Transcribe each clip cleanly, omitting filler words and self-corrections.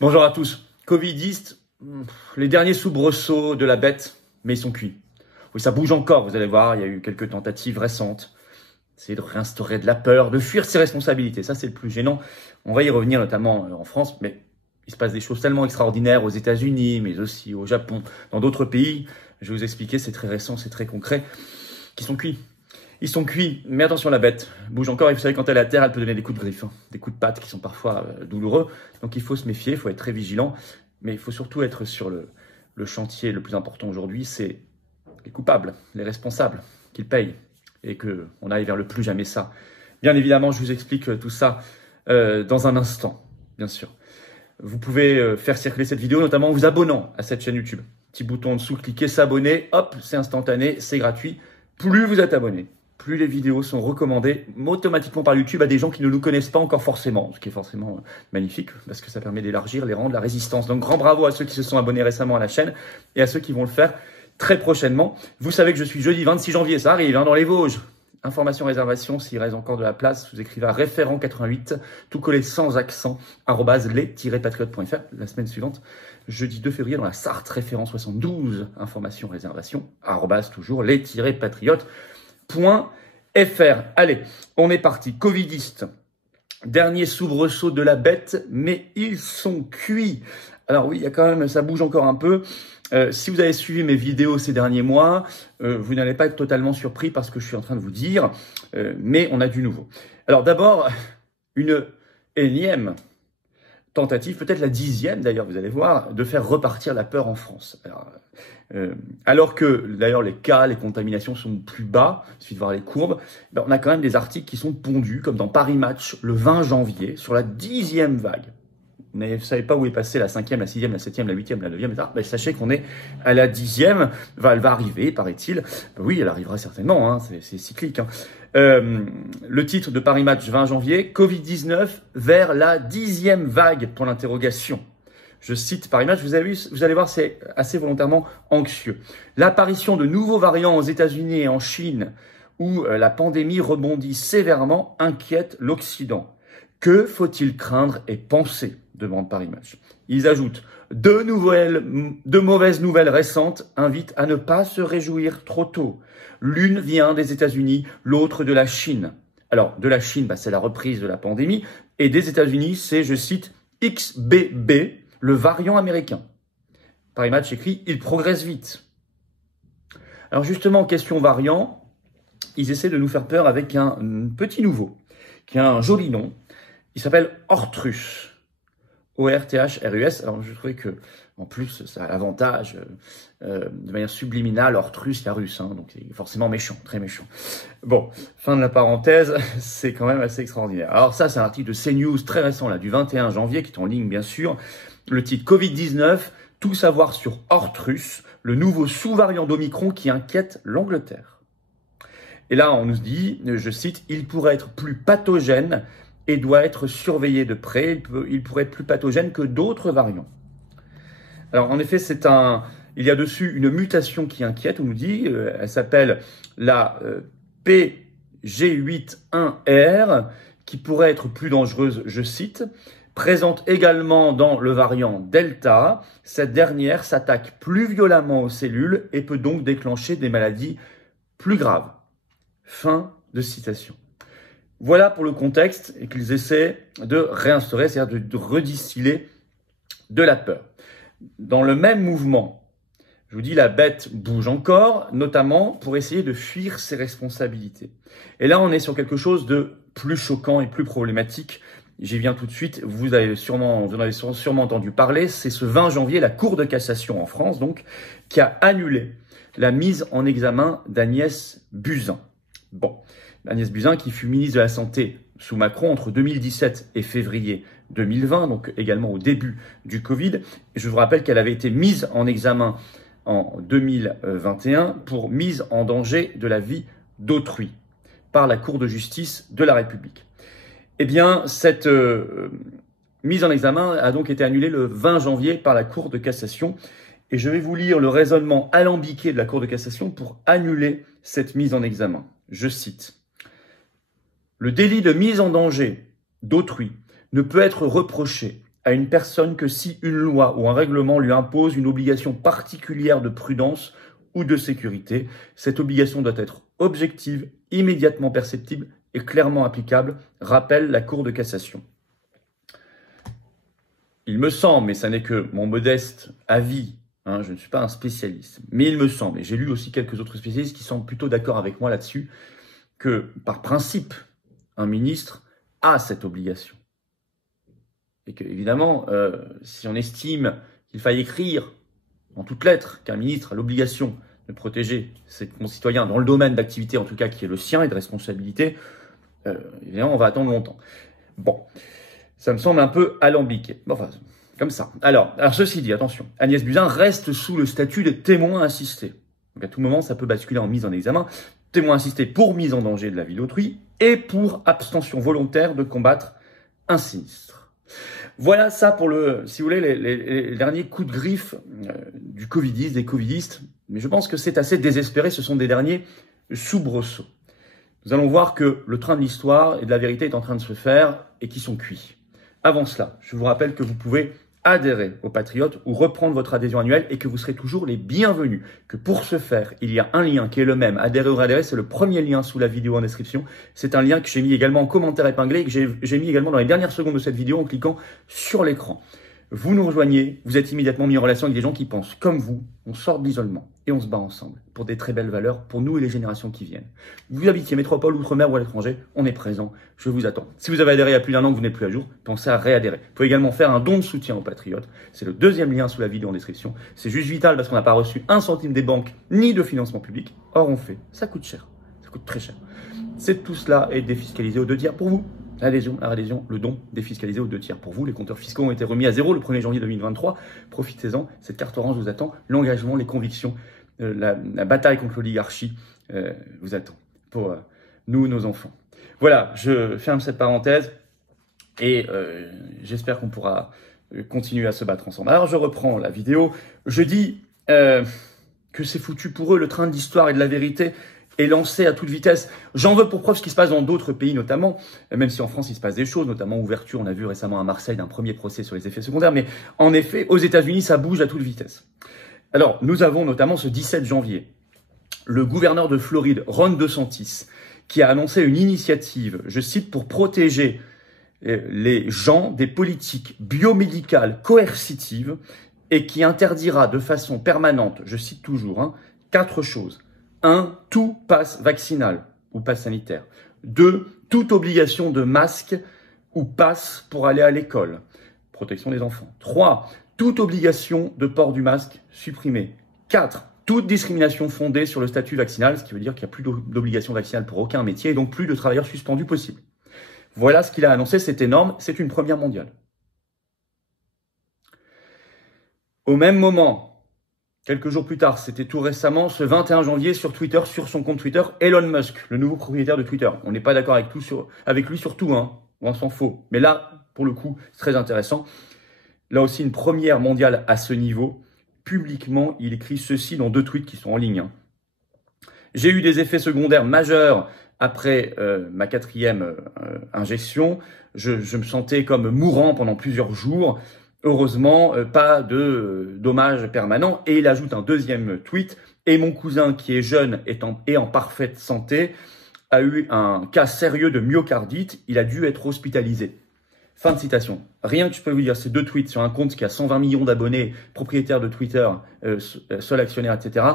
Bonjour à tous. Covidistes, les derniers soubresauts de la bête, mais ils sont cuits. Oui, ça bouge encore, vous allez voir, il y a eu quelques tentatives récentes. Essayer de réinstaurer de la peur, de fuir ses responsabilités, ça c'est le plus gênant. On va y revenir notamment en France, mais il se passe des choses tellement extraordinaires aux États-Unis, mais aussi au Japon, dans d'autres pays. Je vais vous expliquer, c'est très récent, c'est très concret, qui sont cuits. Ils sont cuits, mais attention, la bête bouge encore. Et vous savez, quand elle est à terre, elle peut donner des coups de griffe, des coups de patte qui sont parfois douloureux. Donc il faut se méfier, il faut être très vigilant. Mais il faut surtout être sur le chantier le plus important aujourd'hui, c'est les coupables, les responsables, qu'ils payent. Et qu'on aille vers le plus jamais ça. Bien évidemment, je vous explique tout ça dans un instant, bien sûr. Vous pouvez faire circuler cette vidéo, notamment en vous abonnant à cette chaîne YouTube. Petit bouton en dessous, cliquez s'abonner, hop, c'est instantané, c'est gratuit. Plus vous êtes abonné, plus les vidéos sont recommandées automatiquement par YouTube à des gens qui ne nous connaissent pas encore forcément, ce qui est forcément magnifique, parce que ça permet d'élargir les rangs de la résistance. Donc grand bravo à ceux qui se sont abonnés récemment à la chaîne et à ceux qui vont le faire très prochainement. Vous savez que je suis jeudi 26 janvier, ça arrive, dans les Vosges. Information, réservation, s'il reste encore de la place, vous écrivez à référent88, tout collé sans accent, @les-patriotes.fr. La semaine suivante, jeudi 2 février, dans la Sarthe, référent 72, information, réservation, toujours les-patriotes.fr. Allez, on est parti. Covidiste, dernier soubresaut de la bête, mais ils sont cuits. Alors oui, il y a quand même, ça bouge encore un peu. Si vous avez suivi mes vidéos ces derniers mois, vous n'allez pas être totalement surpris par ce que je suis en train de vous dire, mais on a du nouveau. Alors d'abord, une énième tentative, peut-être la 10e d'ailleurs, vous allez voir, de faire repartir la peur en France. Alors que d'ailleurs les cas, les contaminations sont plus bas, il suffit de voir les courbes, on a quand même des articles qui sont pondus, comme dans Paris Match, le 20 janvier, sur la 10e vague. Vous ne savez pas où est passée la 5e, la 6e, la 7e, la 8e, la 9e, etc. Sachez qu'on est à la 10e. Elle va arriver, paraît-il. Oui, elle arrivera certainement, hein, c'est cyclique. Hein. Le titre de Paris Match 20 janvier, Covid-19 vers la 10e vague, pour l'interrogation. Je cite Paris Match, vous allez voir, c'est assez volontairement anxieux. L'apparition de nouveaux variants aux États-Unis et en Chine, où la pandémie rebondit sévèrement, inquiète l'Occident. Que faut-il craindre et penser ? Demande Paris Match. Ils ajoutent deux mauvaises nouvelles récentes invitent à ne pas se réjouir trop tôt. L'une vient des États-Unis, l'autre de la Chine. Alors, de la Chine, c'est la reprise de la pandémie, et des États-Unis, c'est, je cite, XBB, le variant américain. Paris Match écrit, il progresse vite. Alors justement, question variant, ils essaient de nous faire peur avec un petit nouveau, qui a un joli nom. Il s'appelle Orthrus. O-R-T-H-R-U-S. Alors, je trouvais que, en plus, ça a l'avantage, de manière subliminale, Orthrus, il y a russe, hein, donc c'est forcément méchant, très méchant. Bon, fin de la parenthèse, c'est quand même assez extraordinaire. Alors ça, c'est un article de CNews très récent, là, du 21 janvier, qui est en ligne, bien sûr. Le titre Covid-19, tout savoir sur Orthrus, le nouveau sous-variant d'Omicron qui inquiète l'Angleterre. Et là, on nous dit, je cite, il pourrait être plus pathogène et doit être surveillé de près. Il pourrait être plus pathogène que d'autres variants. Alors, en effet, il y a dessus une mutation qui inquiète, on nous dit, elle s'appelle la PG81R, qui pourrait être plus dangereuse, je cite, présente également dans le variant Delta. Cette dernière s'attaque plus violemment aux cellules et peut donc déclencher des maladies plus graves. Fin de citation. Voilà pour le contexte et qu'ils essaient de réinstaurer, c'est-à-dire de redistiller de la peur. Dans le même mouvement, je vous dis, la bête bouge encore, notamment pour essayer de fuir ses responsabilités. Et là, on est sur quelque chose de plus choquant et plus problématique. J'y viens tout de suite, vous en avez sûrement entendu parler, c'est ce 20 janvier, la Cour de cassation en France, donc, qui a annulé la mise en examen d'Agnès Buzyn. Bon. Agnès Buzyn, qui fut ministre de la Santé sous Macron entre 2017 et février 2020, donc également au début du Covid. Je vous rappelle qu'elle avait été mise en examen en 2021 pour mise en danger de la vie d'autrui par la Cour de justice de la République. Eh bien, cette mise en examen a donc été annulée le 20 janvier par la Cour de cassation. Et je vais vous lire le raisonnement alambiqué de la Cour de cassation pour annuler cette mise en examen. Je cite. Le délit de mise en danger d'autrui ne peut être reproché à une personne que si une loi ou un règlement lui impose une obligation particulière de prudence ou de sécurité. Cette obligation doit être objective, immédiatement perceptible et clairement applicable, rappelle la Cour de cassation. Il me semble, mais ça n'est que mon modeste avis, je ne suis pas un spécialiste, mais il me semble, et j'ai lu aussi quelques autres spécialistes qui semblent plutôt d'accord avec moi là-dessus, que par principe, un ministre a cette obligation. Et que, évidemment, si on estime qu'il faille écrire en toutes lettres qu'un ministre a l'obligation de protéger ses concitoyens dans le domaine d'activité, en tout cas, qui est le sien et de responsabilité, évidemment, on va attendre longtemps. Bon, ça me semble un peu alambiqué. Bon, enfin, comme ça. Alors, ceci dit, attention, Agnès Buzyn reste sous le statut de témoin assisté. Donc, à tout moment, ça peut basculer en mise en examen. Témoin assisté pour mise en danger de la vie d'autrui et pour abstention volontaire de combattre un sinistre. Voilà ça pour si vous voulez, les derniers coups de griffe du covidiste, des covidistes. Mais je pense que c'est assez désespéré. Ce sont des derniers soubresauts. Nous allons voir que le train de l'histoire et de la vérité est en train de se faire et qui sont cuits. Avant cela, je vous rappelle que vous pouvez adhérer aux Patriotes ou reprendre votre adhésion annuelle et que vous serez toujours les bienvenus. Que pour ce faire, il y a un lien qui est le même. Adhérer ou adhérer, c'est le premier lien sous la vidéo en description. C'est un lien que j'ai mis également en commentaire épinglé et que j'ai mis également dans les dernières secondes de cette vidéo en cliquant sur l'écran. Vous nous rejoignez, vous êtes immédiatement mis en relation avec des gens qui pensent comme vous, on sort de l'isolement et on se bat ensemble pour des très belles valeurs pour nous et les générations qui viennent. Vous habitiez métropole, outre-mer ou à l'étranger, on est présent, je vous attends. Si vous avez adhéré il y a plus d'un an que vous n'êtes plus à jour, pensez à réadhérer. Vous pouvez également faire un don de soutien aux Patriotes, c'est le deuxième lien sous la vidéo en description. C'est juste vital parce qu'on n'a pas reçu un centime des banques ni de financement public. Or on fait, ça coûte cher, ça coûte très cher. C'est tout cela est défiscalisé aux 2 tiers pour vous. L'adhésion, le don défiscalisé aux 2 tiers. Pour vous, les compteurs fiscaux ont été remis à zéro le 1er janvier 2023. Profitez-en, cette carte orange vous attend. L'engagement, les convictions, la bataille contre l'oligarchie vous attend pour nous, nos enfants. Voilà, je ferme cette parenthèse et j'espère qu'on pourra continuer à se battre ensemble. Alors, je reprends la vidéo. Je dis que c'est foutu pour eux, le train de l'histoire et de la vérité est lancé à toute vitesse. J'en veux pour preuve ce qui se passe dans d'autres pays notamment, même si en France il se passe des choses, notamment ouverture, on a vu récemment à Marseille d'un premier procès sur les effets secondaires, mais en effet, aux États-Unis ça bouge à toute vitesse. Alors, nous avons notamment ce 17 janvier, le gouverneur de Floride, Ron DeSantis, qui a annoncé une initiative, je cite, pour protéger les gens des politiques biomédicales coercitives et qui interdira de façon permanente, je cite toujours, 4 choses. 1. Tout passe vaccinal ou passe sanitaire. 2. Toute obligation de masque ou passe pour aller à l'école. Protection des enfants. 3. Toute obligation de port du masque supprimée. 4. Toute discrimination fondée sur le statut vaccinal, ce qui veut dire qu'il n'y a plus d'obligation vaccinale pour aucun métier et donc plus de travailleurs suspendus possible. Voilà ce qu'il a annoncé, c'est énorme, c'est une première mondiale. Au même moment, quelques jours plus tard, c'était tout récemment, ce 21 janvier, sur Twitter, sur son compte Twitter, Elon Musk, le nouveau propriétaire de Twitter. On n'est pas d'accord avec lui sur tout, on s'en fout. Mais là, pour le coup, c'est très intéressant. Là aussi, une première mondiale à ce niveau. Publiquement, il écrit ceci dans 2 tweets qui sont en ligne. J'ai eu des effets secondaires majeurs après ma 4e injection. Je me sentais comme mourant pendant plusieurs jours. Heureusement, pas de dommages permanents. Et il ajoute un 2e tweet. Et mon cousin, qui est jeune et en parfaite santé, a eu un cas sérieux de myocardite. Il a dû être hospitalisé. Fin de citation. Rien que je peux vous dire, ces 2 tweets sur un compte qui a 120 millions d'abonnés, propriétaire de Twitter, seul actionnaire, etc.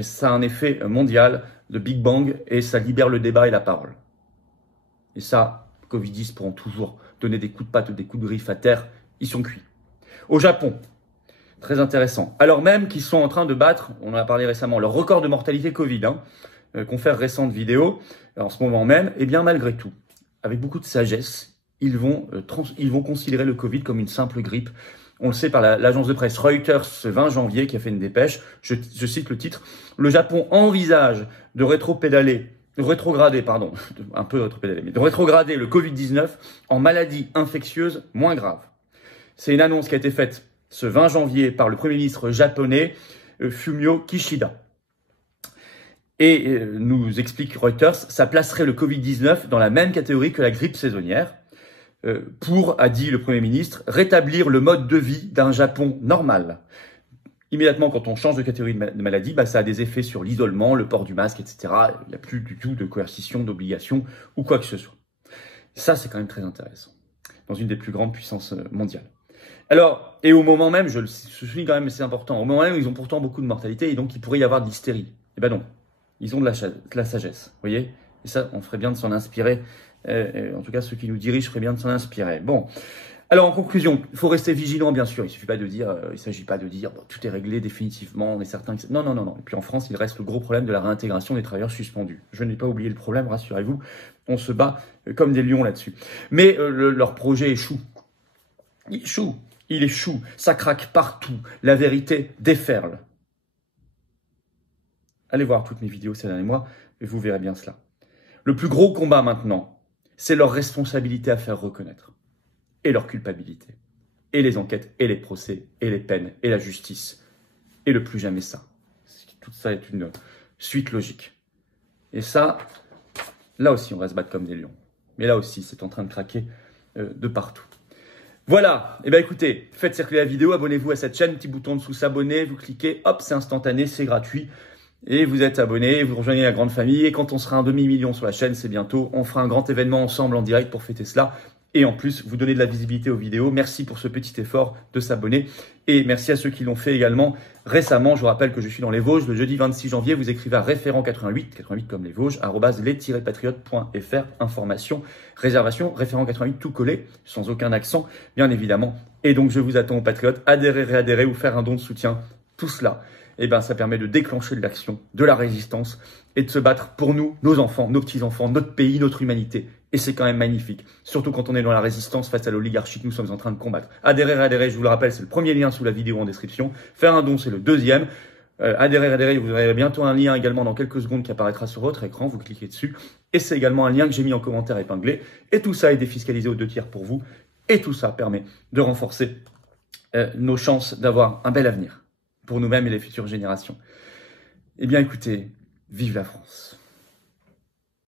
Ça a un effet mondial de Big Bang et ça libère le débat et la parole. Et ça, Covidistes pourront toujours donner des coups de patte ou des coups de griffe à terre. Ils sont cuits. Au Japon, très intéressant. Alors même qu'ils sont en train de battre, on en a parlé récemment, leur record de mortalité Covid, confère récente vidéo, en ce moment même, et bien malgré tout, avec beaucoup de sagesse, ils vont considérer le Covid comme une simple grippe. On le sait par l'agence de presse Reuters ce 20 janvier qui a fait une dépêche. Je cite le titre. Le Japon envisage de rétrograder le Covid-19 en maladie infectieuse moins grave. C'est une annonce qui a été faite ce 20 janvier par le Premier ministre japonais Fumio Kishida. Et nous explique Reuters, ça placerait le Covid-19 dans la même catégorie que la grippe saisonnière. pour, a dit le Premier ministre, rétablir le mode de vie d'un Japon normal. Immédiatement, quand on change de catégorie de maladie, ça a des effets sur l'isolement, le port du masque, etc. Il n'y a plus du tout de coercition, d'obligation ou quoi que ce soit. Ça, c'est quand même très intéressant, dans une des plus grandes puissances mondiales. Alors, et au moment même, je le souligne quand même, c'est important, au moment même, ils ont pourtant beaucoup de mortalité et donc il pourrait y avoir de l'hystérie. Eh ben non, ils ont de la sagesse, vous voyez. Et ça, on ferait bien de s'en inspirer. En tout cas, ceux qui nous dirigent feraient bien de s'en inspirer. Bon. Alors, en conclusion, il faut rester vigilant, bien sûr. Il suffit pas de dire, il s'agit pas de dire, bon, tout est réglé définitivement, on est certain que non, non, non, non. Et puis en France, il reste le gros problème de la réintégration des travailleurs suspendus. Je n'ai pas oublié le problème, rassurez-vous. On se bat comme des lions là-dessus. Mais leur projet échoue. Il échoue. Ça craque partout. La vérité déferle. Allez voir toutes mes vidéos ces derniers mois et vous verrez bien cela. Le plus gros combat maintenant, c'est leur responsabilité à faire reconnaître. Et leur culpabilité. Et les enquêtes, et les procès, et les peines, et la justice. Et le plus jamais ça. Tout ça est une suite logique. Et ça, là aussi, on va se battre comme des lions. Mais là aussi, c'est en train de craquer de partout. Voilà, et écoutez, faites circuler la vidéo, abonnez-vous à cette chaîne, petit bouton dessous s'abonner, vous cliquez, hop, c'est instantané, c'est gratuit. Et vous êtes abonné, vous rejoignez la grande famille. Et quand on sera un demi-million sur la chaîne, c'est bientôt, on fera un grand événement ensemble en direct pour fêter cela. Et en plus, vous donnez de la visibilité aux vidéos. Merci pour ce petit effort de s'abonner. Et merci à ceux qui l'ont fait également récemment. Je vous rappelle que je suis dans les Vosges. Le jeudi 26 janvier, vous écrivez à référent 88 comme les Vosges, @les-patriotes.fr. Information, réservation, référent 88 tout collé, sans aucun accent, bien évidemment. Et donc, je vous attends aux patriotes. Adhérez, réadhérez ou faire un don de soutien. Tout cela, ça permet de déclencher de l'action, de la résistance et de se battre pour nous, nos enfants, nos petits-enfants, notre pays, notre humanité. Et c'est quand même magnifique. Surtout quand on est dans la résistance face à l'oligarchie que nous sommes en train de combattre. Adhérer, je vous le rappelle, c'est le premier lien sous la vidéo en description. Faire un don, c'est le deuxième. Adhérer, vous aurez bientôt un lien également dans quelques secondes qui apparaîtra sur votre écran. Vous cliquez dessus. Et c'est également un lien que j'ai mis en commentaire épinglé. Et tout ça est défiscalisé aux 2/3 pour vous. Et tout ça permet de renforcer nos chances d'avoir un bel avenir pour nous-mêmes et les futures générations. Eh bien, écoutez, vive la France!